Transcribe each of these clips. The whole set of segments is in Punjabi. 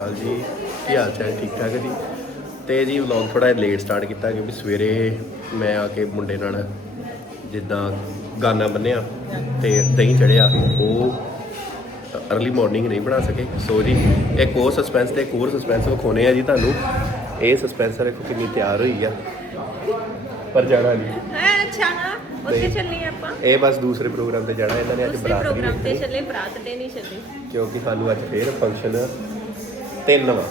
ਹਾਲ ਜੀ? ਕੀ ਹਾਲ ਚਾਲ? ਠੀਕ ਠਾਕ ਹੈ ਜੀ? ਤੇ ਜੀ ਵਲੌਗ ਥੋੜਾ ਲੇਟ ਸਟਾਰਟ ਕੀਤਾ ਕਿਉਂਕਿ ਸਵੇਰੇ ਮੈਂ ਆ ਕੇ ਮੁੰਡੇ ਨਾਲ ਜਿੱਦਾਂ ਗਾਨਾ ਬੰਨਿਆ ਤੇ ਦਹੀਂ ਚੜਿਆ ਉਹ ਅਰਲੀ ਮਾਰਨਿੰਗ ਨਹੀਂ ਬਣਾ ਸਕੇ। ਸੋ ਜੀ ਇੱਕ ਹੋਰ ਸਸਪੈਂਸ ਤੇ ਇੱਕ ਹੋਰ ਸਸਪੈਂਸ ਵਿਖਾਉਣੇ ਆ ਜੀ ਤੁਹਾਨੂੰ। ਇਹ ਸਸਪੈਂਸ ਦੇਖੋ ਕਿੰਨੀ ਤਿਆਰ ਹੋਈ ਆ। ਪਰ ਜਾਣਾ ਨਹੀਂ ਹੈ ਅੱਛਾ ਨਾ ਉੱਥੇ ਨਹੀਂ। ਚੱਲੇ ਆਪਾਂ। ਇਹ ਬਸ ਦੂਸਰੇ ਪ੍ਰੋਗਰਾਮ ਤੇ ਜਾਣਾ ਇਹਨਾਂ ਨੇ ਅੱਜ ਬਰਾਤ ਨਹੀਂ ਪ੍ਰੋਗਰਾਮ ਤੇ ਦੇਖਣੀ ਚੱਲੇ ਬਰਾਤ ਤੇ ਨਹੀਂ ਚੱਲੇ। ਕਿਉਂਕਿ ਸਾਨੂੰ ਅੱਜ ਫੇਰ ਫੰਕਸ਼ਨ ਤਿੰਨ ਵਾ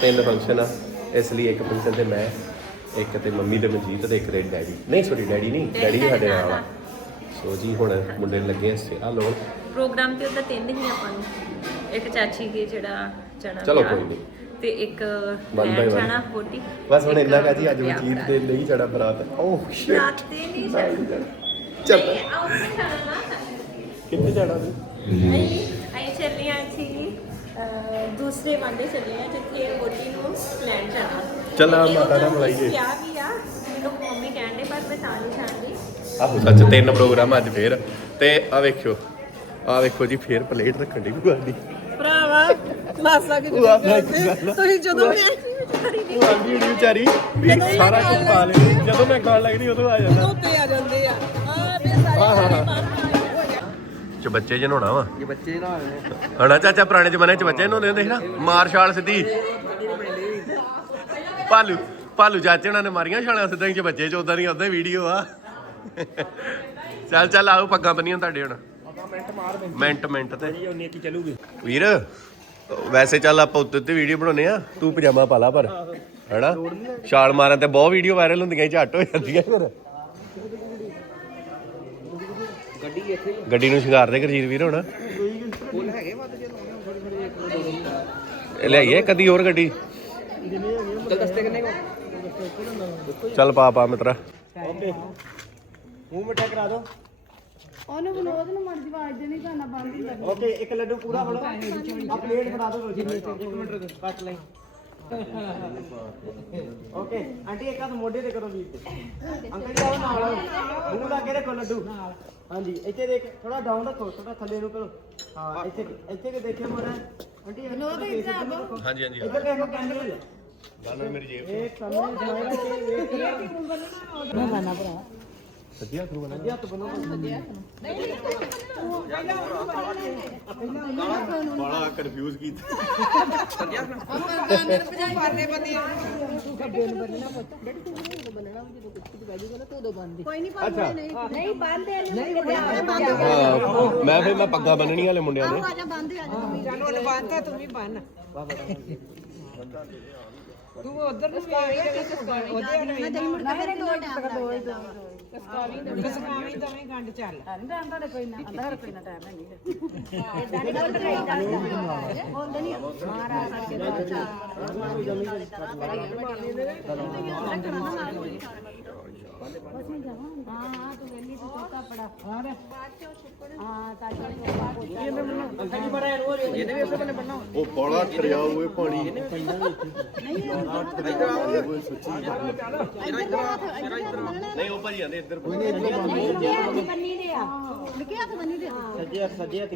ਤਿੰਨ ਫੰਕਸ਼ਨ ਆ। ਇਸ ਲਈ ਇੱਕ ਫੰਕਸ਼ਨ ਤੇ ਮੈਂ ਇੱਕ ਤੇ ਮੰਮੀ ਤੇ ਮਨਜੀਤ ਤੇ ਇੱਕ ਤੇ ਡੈਡੀ। ਨਹੀਂ ਸੌਰੀ ਡੈਡੀ ਨਹੀਂ ਡੈਡੀ ਸਾਡੇ ਨਾਲ ਆ। ਸੋ ਜੀ ਹੁਣ ਮੁੰਡੇ ਲੱਗੇ ਆ ਆ ਲੋ ਪ੍ਰੋਗਰਾਮ ਤੇ ਉਹਦਾ ਤਿੰਨ ਹੀ ਆਪਾਂ ਨੂੰ। ਇੱਕ ਚਾਚੀ ਦੇ ਜਿਹੜਾ ਚਣਾ ਚਲੋ ਕੋਈ ਨਹੀਂ। ਤੇ ਇੱਕ ਲੈਣ। ਜਾਣਾ ਹੋਟੀ ਬਸ ਹੁਣ ਇੰਨਾ ਕਾ ਜੀ ਅੱਜ ਮਨਜੀਤ ਬਰਾਤ। ਦੇ ਨਹੀਂ ਚੜਾ ਬਰਾਤ। ਓਹ ਸ਼ਿਟ ਤੇ ਨਹੀਂ ਚੱਲੇ। ਨਾ। ਕਿੱਥੇ ਜਾਣਾ ਤੂੰ? ਨਹੀਂ ਆਈ ਚੱਲੇ ਆ ਸੀ ਦੂਸਰੇ ਵਾਂਡੇ ਚੱਲੇ ਆ ਜਿੱਥੇ ਹੋਟੀ ਨੂੰ ਲੈਣ ਜਾਣਾ। ਚੱਲ ਆ ਮਾਤਾ ਉੱਧਰ ਮਿਲਾਈਏ। ਵਿਆਹ ਵੀ ਆ ਮੈਨੂੰ ਮੰਮੀ ਕਹਿੰਦੇ ਪਰ ਮੈਂ ਤਾਂ ਨਹੀਂ ਜਾਣਦੀ। ਆਹੋ ਸੱਚ ਤਿੰਨ ਪ੍ਰੋਗਰਾਮ ਅੱਜ ਫੇਰ। ਤੇ ਆ ਵੇਖਿਓ ਆ ਵੇਖੋ ਜੀ ਫੇਰ ਪਲੇਟ ਰੱਖਣ ਦੀ ਭੂਆ ਦੀ। ਭਰਾਵਾ ਮਾਸਾ ਕਿ ਭੂਆ ਤੁਸੀਂ ਜਦੋਂ ਮੈਂ ਉਹ ਆਂਦੀ ਹੋਣੀ ਵਿਚਾਰੀ ਵੀ ਸਾਰਾ ਕੁਝ ਪਾ ਲੈਂਦੀ। ਜਦੋਂ ਮੈਂ ਖਾਣ ਲੱਗਦੀ ਉਦੋਂ ਆ ਜਾਂਦਾ। ਉੱਤੇ ਆ ਜਾਂਦੇ ਆ। ਆ ਤੇ ਸਾਰੇ ਹਾਂ, ਹਾਂ, ਚ ਬੱਚੇ ਜਨ ਹੋਣਾ ਵਾ। ਇਹ ਬੱਚੇ ਨਾ ਹੋਣੇ। ਹਣਾ ਚਾਚਾ ਪੁਰਾਣੇ ਜ਼ਮਾਨੇ ਚ ਬੱਚੇ ਨਹਾਉਂਦੇ ਹੁੰਦੇ ਸੀ ਨਾ? ਮਾਰ ਛਾਲ ਸਿੱਧੀ। ਭਾਲੂ ਭਾਲੂ ਚਾਚੇ ਉਹਨਾਂ ਨੇ ਮਾਰੀਆਂ ਛਾਲਾਂ ਸਿੱਧਾ ਹੀ ਚ ਬੱਚੇ ਚ ਉਦਾਂ ਦੀ ਉਦਾਂ ਵੀਡੀਓ ਆ। ਚੱਲ ਚੱਲ ਆਓ ਪੱਗਾਂ ਬੰਨੀਆਂ ਤੁਹਾਡੇ ਹੁਣ। ਮਿੰਟ ਮਿੰਟ ਤੇ। ਉਹਨੇ ਕੀ ਚੱਲੂਗੀ ਵੀਰ ਵੈਸੇ ਚੱਲ ਆਪਾਂ ਉੱਤੇ ਉੱਤੇ ਵੀਡੀਓ ਬਣਾਉਨੇ ਆ ਤੂੰ ਪਜਾਮਾ ਪਾ ਲਾ ਪਰ ਹੈਨਾ? ਛਾਲ ਮਾਰਨ ਤੇ ਬਹੁਤ ਵੀਡੀਓ ਵਾਇਰਲ ਹੁੰਦੀਆਂ ਝੱਟ ਹੋ ਜਾਂਦੀਆਂ ਫਿਰ। ਗੱਡੀ ਨੂੰ ਸ਼ਿੰਗਾਰ ਦੇ ਗੁਰਜੀਤ ਵੀਰ ਹੁਣ। ਫੁੱਲ ਹੈਗੇ ਵੱਧ ਜੇ ਥੋੜੀ ਥੋੜੀ ਇੱਕ ਦੋ ਇਹ ਲਿਆਈਏ ਕਦੀ ਹੋਰ ਗੱਡੀ। ਚੱਲ ਦਸਤੇ ਕਿੰਨੇ ਚੱਲ ਪਾ ਪਾ ਮਿੱਤਰਾ। ਓਕੇ ਮੂੰਹ ਮਿੱਠਾ ਕਰਾ ਦੋ। ਉਹਨੂੰ ਵਿਨੋਦ ਨੂੰ ਮਰਜ਼ੀ ਆਵਾਜ਼ ਦੇਣੀ ਤਾਂ ਬੰਦ ਹੀ ਲੱਗ ਓਕੇ ਇੱਕ ਲੱਡੂ ਪੂਰਾ ਫੜੋ। ਆ ਪਲੇਟ ਫੜਾ ਦਿਓ ਜੀ ਇੱਕ ਮਿੰਟ ਕੱਟ ਲੈ ਓਕੇ ਆਂਟੀ ਇੱਕ ਹੱਥ ਮੋਢੇ ਤੇ ਕਰੋ ਵੀਰ ਤੇ ਅੰਕਲ ਜੀ ਆਓ ਨਾਲ। ਮੂੰਹ ਲਾ ਕੇ ਰੱਖੋ ਲੱਡੂ। ਹਾਂਜੀ ਇੱਥੇ ਦੇਖ ਥੋੜਾ ਡਾਊਨ ਰੱਖੋ ਥੋੜਾ ਥੱਲੇ ਨੂੰ ਕਰੋ। ਹਾਂ ਇੱਥੇ ਇੱਥੇ ਕਿ ਦੇਖਿਓ ਮਾਰਾ ਆਂਟੀ ਵਿਨੋਦ ਇੱਥੇ ਰੱਖੋ ਹਾਂਜੀ ਹਾਂਜੀ। ਇੱਧਰ ਦੇਖੋ ਕੈਮਰੇ ਬਾਨੋ ਮੇਰੀ ਜੇਬ ਇਹ ਸਾਹਮਣੇ ਸਮਾਈ ਰੱਖੇ ਵੇਖ ਨਾ ਨਾ ਭਰਾ ਸੱਜਿਆ ਥਰੂ ਬਣਾ। ਹੱਥ ਬਣੋ। ਬੜਾ ਕਨਫਿਊਜ਼ ਕੀਤਾ। ਕੋਈ ਨਹੀਂ ਬੰਦ ਨਹੀਂ। ਨਹੀਂ ਬੰਦ ਨਹੀਂ। ਹਾਂ। ਮੈਂ ਫਿਰ ਮੈਂ ਪੱਗਾਂ ਬੰਨਣੀ ਵਾਲੇ ਮੁੰਡਿਆਂ ਦੇ। ਆ ਜਾ ਬੰਦ ਆ ਜਾ ਮੰਮੀ ਨੂੰ ਬੰਨਤਾ ਤੂੰ ਵੀ ਬੰਨ। ਤੂੰ ਉਧਰ ਨੂੰ ਵੀ ਆਈ ਉਹਦੇ ਕੇ ਮੇਰੇ ਦੋ ਟਾਈਮ ਦੋ ਦੋ ਕਸਕਾਵੀ ਕਸਕਾਵੀ ਦਵੇਂ ਗੰਢ ਚੱਲ ਨਹੀਂ ਤਾਂ ਅੰਦਰ ਕੋਈ ਨਾ ਅੰਦਰ ਕੋਈ ਨਾ ਟਾਈਮ ਹੈ ਨਹੀਂ ਇਦਾਂ ਨਹੀਂ ਬੋਲ ਰਹੀ ਬੋਲਦੇ ਨਹੀਂ ਮਹਾਰਾਜ ਕਰਕੇ ਦੋ ਹਾਂ ਹਾਂ ਤੂੰ ਵੇਲੀ ਤੂੰ ਤੋਤਾ ਪੜਾ ਹਾਂ ਤਾਂ ਅੰਕਲ ਜੀ ਬੜਾ ਰੋ ਰਹੇ ਇਹਨੇ ਵੀ ਉਸੇ ਬੰਨੇ ਬੰਨਾ ਉਹ ਬੜਾ ਠਰਿਆ ਹੋਏ ਪਾਣੀ ਨਹੀਂ ਉਹ ਭਾਜੀ ਆਂਦੇ ਇੱਧਰ ਬੰਨੀ ਦੇ ਆ ਲਿਖੇ ਹੱਥ ਬੰਨੀ ਦੇ ਸੱਜੇ ਹੱਥ ਸੱਜੇ ਹੱਥ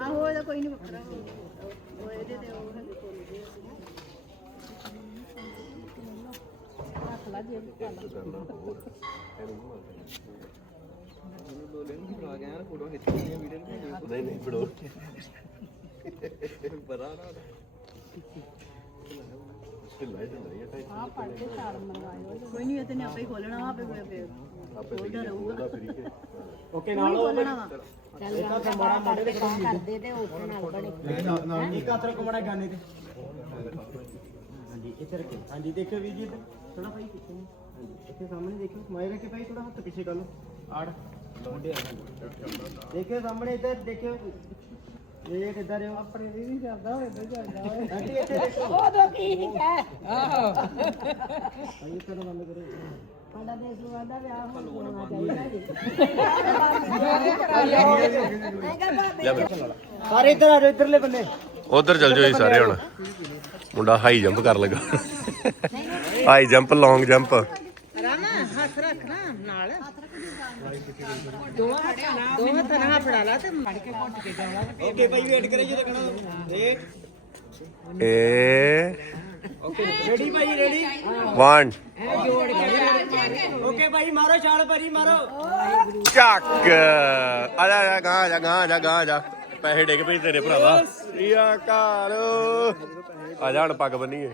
ਆਹੋ ਇਹਦਾ ਕੋਈ ਨਹੀਂ ਵੱਖਰਾ। ਉਹ ਇਹਦੇ ਤੇ ਉਹ ਹਲੇ ਕੋਲ ਦੇ ਲਾ ਜੇ ਨਹੀਂ ਨਹੀਂ ਫੜੋ ਆ ਪੜ ਕੇ ਛਾੜ ਮੰਗਾਇਓ ਕੋਈ ਨਹੀਂ ਇਹ ਤੇ ਨੇ ਆਪੇ ਹੀ ਖੋਲਣਾ ਵਾ, ਆਪੇ ਆਪੇ ਖੋਲਦਾ ਰਹੂਗਾ ਓਕੇ ਨਾਲ ਉਹ ਖੋਲਣਾ ਵਾ। ਚੱਲ ਗਾ ਕਰਦੇ ਕਰਦੇ ਤੇ ਉਹ ਨਾਲ ਬਣੇ ਇੱਕ ਹੱਥ ਰੱਖੋ ਮੜਾ ਗਾਨੇ ਤੇ। ਹਾਂਜੀ ਇੱਥੇ ਰੱਖੋ। ਹਾਂਜੀ ਦੇਖਿਓ ਵੀਰ ਜੀ ਇੱਧਰ ਥੋੜਾ ਭਾਈ ਪਿੱਛੇ ਨੂੰ। ਹਾਂਜੀ ਇੱਥੇ ਸਾਹਮਣੇ ਦੇਖਿਓ ਸਮਾਈ ਰੱਖੇ ਭਾਈ ਥੋੜਾ ਹੱਥ ਪਿੱਛੇ ਕਰ ਲਓ। ਆੜ। ਆ ਦੇਖਿਓ ਸਾਹਮਣੇ ਇੱਧਰ ਦੇਖਿਓ। ਇਹ ਕਿੱਧਰ ਹੈ ਆਪਣੇ ਵੀ ਨਹੀਂ ਜਾਂਦਾ ਇੱਧਰ ਜਾਂਦਾ। ਆਂਟੀ ਇੱਥੇ ਦੇਖੋ ਉਦੋਂ ਕੀ ਹੈ ਆਹੋ। ਭਾਈ ਇੱਥੇ ਬੰਦ ਕਰੋ। ਸਾਡਾ ਦੇਸ਼ ਨੂੰ ਆਂਦਾ ਵਿਆਹ ਹੁਣ ਚਾਹੀਦਾ ਜੀ। ਸਾਰੇ ਇੱਧਰ ਆ ਜਾਓ ਇੱਧਰਲੇ ਬੰਨੇ ਉਧਰ ਚੱਲ ਜਾਓ ਜੀ ਸਾਰੇ ਹੁਣ ਮੁੰਡਾ ਹਾਈ ਜੰਪ ਕਰ ਲਗਾ। High jump long jump. Rama ਹੱਥ ਰੱਖ ਨਾ ਨਾਲ। ਦੋ ਹੱਥਾਂ ਨਾਲ ਦੋ ਹੱਥਾਂ ਨਾਲ ਫੜਾ ਲਾ ਤੇ ਮੜ ਕੇ ਘੁੱਟ ਕੇ ਜਾਣਾ। ਓਕੇ ਭਾਈ ਵੇਟ ਕਰੇ ਜੀ ਰੱਖਣਾ। ਵੇਟ ਏ। ਰੈਡੀ ਭਾਈ ਰੈਡੀ 1 ਓਕੇ ਭਾਈ ਮਾਰੋ ਛਾਲ ਭਾਜੀ ਮਾਰੋ। ਚੱਕ। ਆ ਜਾ ਗਾਂ ਆ ਜਾ ਗਾਂ ਆ ਜਾ ਗਾਂ ਆ ਜਾ। ਪੈਸੇ ਡਿੱਗ ਪਈ ਤੇਰੇ ਭਰਾਵਾ। ਰੀਆ ਘਰ ਆ ਜਾ ਹੁਣ ਪੱਗ ਬੰਨੀਏ।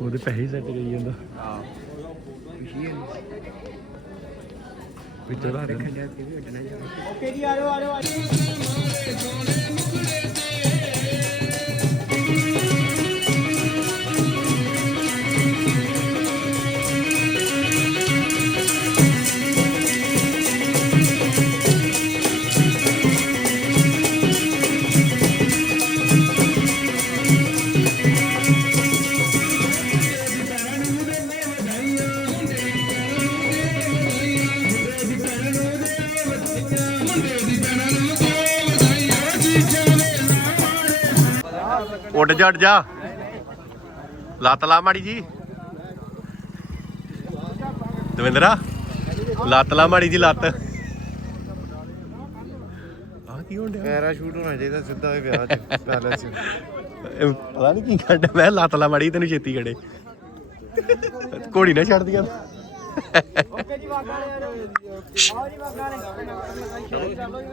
ਉਹਦੇ ਪੈਸੇ ਸੈੱਟ ਕਰੀ ਜਾਂਦਾ। ਹਾਂ ਪਿੱਛੇ ਲਾ ਓਕੇ ਜੀ ਆ ਜਾਓ ਆ ਜਾਓ ਉੱਡ ਜੱਟ ਜਾ। ਲੱਤ ਲਾ ਮਾੜੀ ਜੀ। ਦਵਿੰਦਰਾ ਲੱਤ ਲਾ ਮਾੜੀ ਜੀ ਲੱਤ। ਆ ਕੀ ਹੋਣ ਡਿਆ? ਪੈਰਾਸ਼ੂਟ ਹੋਣਾ ਚਾਹੀਦਾ ਸਿੱਧਾ ਹੀ ਵਿਆਹ ਚ ਪੈਲਸ ਪਤਾ ਨਹੀਂ ਕੀ ਕੱਢ ਮੈਂ ਲੱਤ ਲਾ ਮਾੜੀ ਤੈਨੂੰ ਛੇਤੀ ਖੜੇ। ਘੋੜੀ ਨਾ ਛੱਡਦੀਆਂ ਓਕੇ ਜੀ ਵਾਗਾ ਵਾਲੇ ਆਓ ਜੀ ਵਾਗਾ ਵਾਲੇ ਚੱਲੋ ਜੀ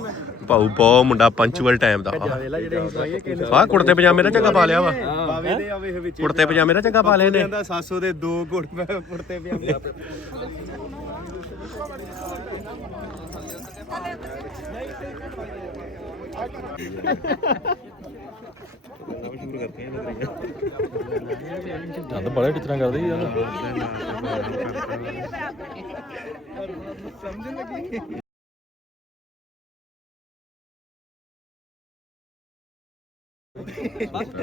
ਮੈਂ ਮੁੰਡਾ ਪੰਚੁਅਲ ਟਾਈਮ ਦਾ। ਵੇਲਾ ਕੁੜਤੇ ਪਜਾਮੇ ਦਾ ਚੰਗਾ ਪਾ ਲਿਆ ਵਾ। ਕੁੜਤੇ ਪਜਾਮੇ ਦਾ ਚੰਗਾ ਪਾ ਲਏ ਨੇ ਕਹਿੰਦਾ 700 ਦੇ ਦੋ ਗੁੜ ਪੁੜਤੇ ਪਿਆਉਂਦੇ ਦੰਦ ਬੜੇ ਟਿਚਰਾਂ ਕਰਦੇ ਯਾਰ।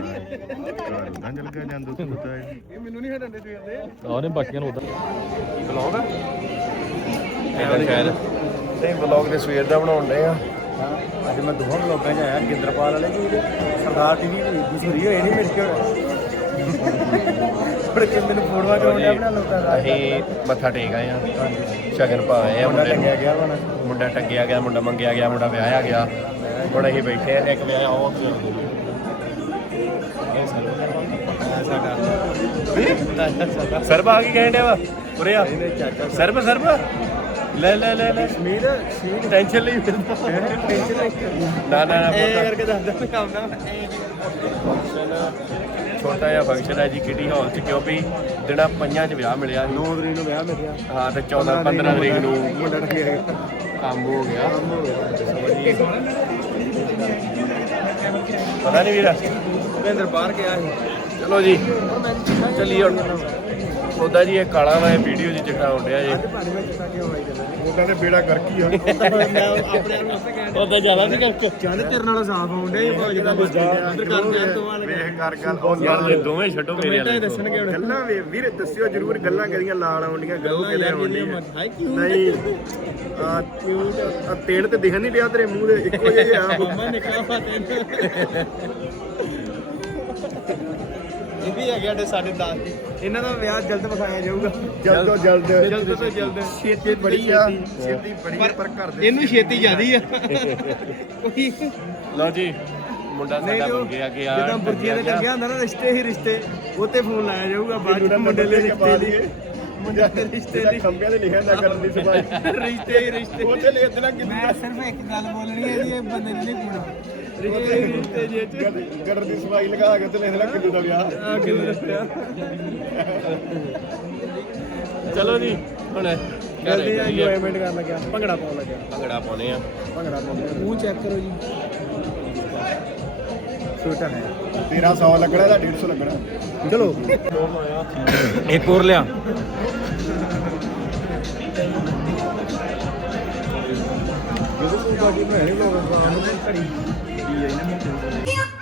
ਨਾ ਚਲ ਗਿਆ ਜਾਂਦੂ ਤੂੰ ਪਤਾ ਹੈ ਆਹ ਨੇ ਬਾਕੀਆਂ ਨੂੰ ਉਧਰ ਬਲੌਗ ਇਹਦਾ ਸ਼ਾਇਦ ਨਹੀਂ ਬਲੌਗ ਦੇ ਸਵੇਰ ਦਾ ਬਣਾਉਣ ਡਏ ਆ। ਅੱਜ ਮੈਂ ਦੋਹਾਂ ਬਲੌਗਾਂ 'ਚ ਆਇਆ ਗਿੰਦਰਪਾਲ ਵਾਲੇ ਜੀ ਇਹਦੇ ਸਰਦਾਰ ਟੀਵੀ ਦੂਸਰੀ ਹੋਈ ਨਹੀਂ ਮੇਰੇ ਕੋਲ। ਪਰ ਕਿ ਮੈਨੂੰ ਫੋਟੋਆਂ ਕਰਾਉਣ ਡਿਆ ਬਣਾ ਲੋਕਾਂ ਦਾ। ਅਸੀਂ ਮੱਥਾ ਟੇਕ ਆਏ ਆ ਸ਼ਗਨ ਪਾ ਆਏ ਆ ਮੁੰਡਾ ਟੰਗਿਆ ਗਿਆ ਵਾ ਨਾ। ਮੁੰਡਾ ਟੰਗਿਆ ਗਿਆ ਮੁੰਡਾ ਮੰਗਿਆ ਗਿਆ ਮੁੰਡਾ ਵਿਆਹਿਆ ਗਿਆ। ਹੁਣ ਅਸੀਂ ਬੈਠੇ ਆ ਇੱਕ ਵਿਆਹ ਉਹ ਸਰਬ ਆ ਕੀ ਕਹਿਣ ਡਿਆ ਵਾ? ਉਰੇ ਆ। ਸਰਬ ਸਰਬ। ਲੈ ਲੈ ਲੈ ਲੈ। ਸ਼ਮੀਰ ਸ਼ਮੀਰ ਟੈਨਸ਼ਨ ਲਈ। ਫਿਰਦਾ ਨਾ ਨਾ ਨਾ ਇਹ। ਕਰਕੇ ਦੱਸਦਾ ਕੰਮ ਨਾ। ਛੋਟਾ ਜਿਹਾ ਫੰਕਸ਼ਨ ਹੈ ਜੀ ਕਿਟੀ ਹਾਲ ਚ? ਕਿਉਂ ਵੀ ਦਿਨਾਂ ਪੰਜਾਂ ਚ ਵਿਆਹ ਮਿਲਿਆ ਸੀ 9 ਤਰੀਕ ਨੂੰ ਵਿਆਹ ਮਿਲਿਆ। ਹਾਂ ਤੇ 14 15 ਤਰੀਕ ਨੂੰ ਮੁੰਡਾ ਗਿਆ ਕੰਮ ਹੋ ਗਿਆ। ਕੰਮ ਹੋ ਗਿਆ। ਸਮਝੀਏ ਪਤਾ ਨਹੀਂ ਵੀਰਾ। ਭੁਪਿੰਦਰ ਬਾਹਰ ਗਿਆ ਸੀ। ਚਲੋ ਜੀ ਚੱਲੀਏ ਹੁਣ। ਉਹਦਾ ਜੀ ਇਹ ਕਾਲਾ ਵਾ ਇਹ ਵੀਡੀਓ ਜੀ ਚਿੱਟਾ ਹੁੰਦਿਆ ਜੀ। ਮੁੰਡਾ ਨੇ ਬੇੜਾ ਕਰਕੀ ਆ। ਉਹਦਾ ਜ਼ਿਆਦਾ ਨਹੀਂ ਕਰਕੇ ਚੰਦ ਤੇਰੇ ਨਾਲ ਸਾਫ਼ ਆਉਂਦੇ ਇਹ ਭਾਜੀ ਦਾ ਬੱਚਾ ਅੰਦਰ ਕਰ ਦੇ ਤੋਂ ਵੇਖ ਕਰ ਗੱਲ। ਉਹ ਯਾਰ ਇਹ ਦੋਵੇਂ ਛੱਡੋ ਮੇਰੇ ਵਾਲੇ। ਦੱਸਣਗੇ ਹੁਣ। ਗੱਲਾਂ ਵੀ- ਵੀਰ ਦੱਸਿਓ ਜਰੂਰ ਗੱਲਾਂ ਕਰੀਆਂ ਲਾਲ ਆਉਂਦੀਆਂ ਗਲੋ ਕਿਤੇ ਆਉਂਦੀ ਨਹੀਂ। ਆ ਕਿਉਂ ਤੇਲ ਤੇ ਦਿਖਣ ਨਹੀਂ ਰਿਹਾ ਤੇਰੇ ਮੂੰਹ ਦੇ ਇੱਕੋ ਜਿਹਾ ਆ। ਮਾਮਾ ਨਿਕਲਾ ਇਹ ਵੀ ਹੈਗੇ ਸਾਡੇ ਸਾਡੇ ਦਾਸ ਜੀ। ਇਹਨਾਂ ਦਾ ਵਿਆਹ ਜਲਦ ਵਿਖਾਇਆ ਜਾਊਗਾ। ਜਲਦ ਤੋਂ ਜਲਦ। ਜਲਦ ਤੋਂ ਜਲਦ। ਛੇਤੀ ਬੜੀ ਆ। ਛੇਤੀ ਬੜੀ ਆ ਪਰ ਘਰ ਦੇ ਇਹਨੂੰ ਛੇਤੀ ਜ਼ਿਆਦੀ ਆ। ਕੋਈ ਲਓ ਜੀ ਮੁੰਡਾ ਨਹੀਂ ਸਾਡਾ ਤੇ ਉਹ ਬਣ ਗਿਆ ਕਿ ਆ ਜਦੋਂ ਬੁਰਜੀਆਂ ਦੇ ਟੰਗਿਆ ਹੁੰਦਾ ਨਾ ਰਿਸ਼ਤੇ ਹੀ ਰਿਸ਼ਤੇ। ਉਹ ਤੇ ਫੋਨ ਲਾਇਆ ਜਾਊਗਾ ਬਾਅਦ ਚ ਮੁੰਡੇ ਦੇ ਰਿਸ਼ਤੇ ਦੀ। ਮੁੰਡੇ ਦੇ ਰਿਸ਼ਤੇ ਦੀ। ਖੰਭਿਆਂ ਤੇ ਲਿਖਿਆ ਨਾ ਕਰਨ ਦੀ ਸਫ਼ਾਈ। ਰਿਸ਼ਤੇ ਹੀ ਰਿਸ਼ਤੇ। ਉੱਥੇ ਲਿਖ ਦੇਣਾ ਕਿ ਮੈਂ ਸਿਰਫ ਇੱਕ ਗੱਲ ਬੋਲਣੀ ਹੈ ਜੀ ਇਹ ਬੰਦੇ ਨੇ ਨਹੀਂ ਪੂਰਾ ਦੀ ਲਗਾ ਕੇ ਤੇ ਲਿਖ ਕਿੰਨੂ ਦਾ ਵਿਆਹ। ਆ ਚਲੋ ਜੀ ਹੁਣ ਜਲਦੀ ਘਰੇ ਚੱਲੀਏ। ਇੰਜੋਇਮੈਂਟ ਕਰਨ ਲੱਗਿਆ। ਭੰਗੜਾ ਪਾਉਣ ਲੱਗਿਆ। ਭੰਗੜਾ ਪਾਉਨੇ ਆ। ਭੰਗੜਾ ਪਾਉਂਦੇ ਮੂੰਹ ਚੈੱਕ ਕਰੋ ਜੀ। ਛੋਟਾ ਹੈ ਤੇਰਾ 100 ਲੱਗਣਾ ਇਹਦਾ 150 ਲੱਗਣਾ। ਚਲੋ। ਇੱਕ ਹੋਰ ਲਿਆ। ਲਿਖ ਕੇ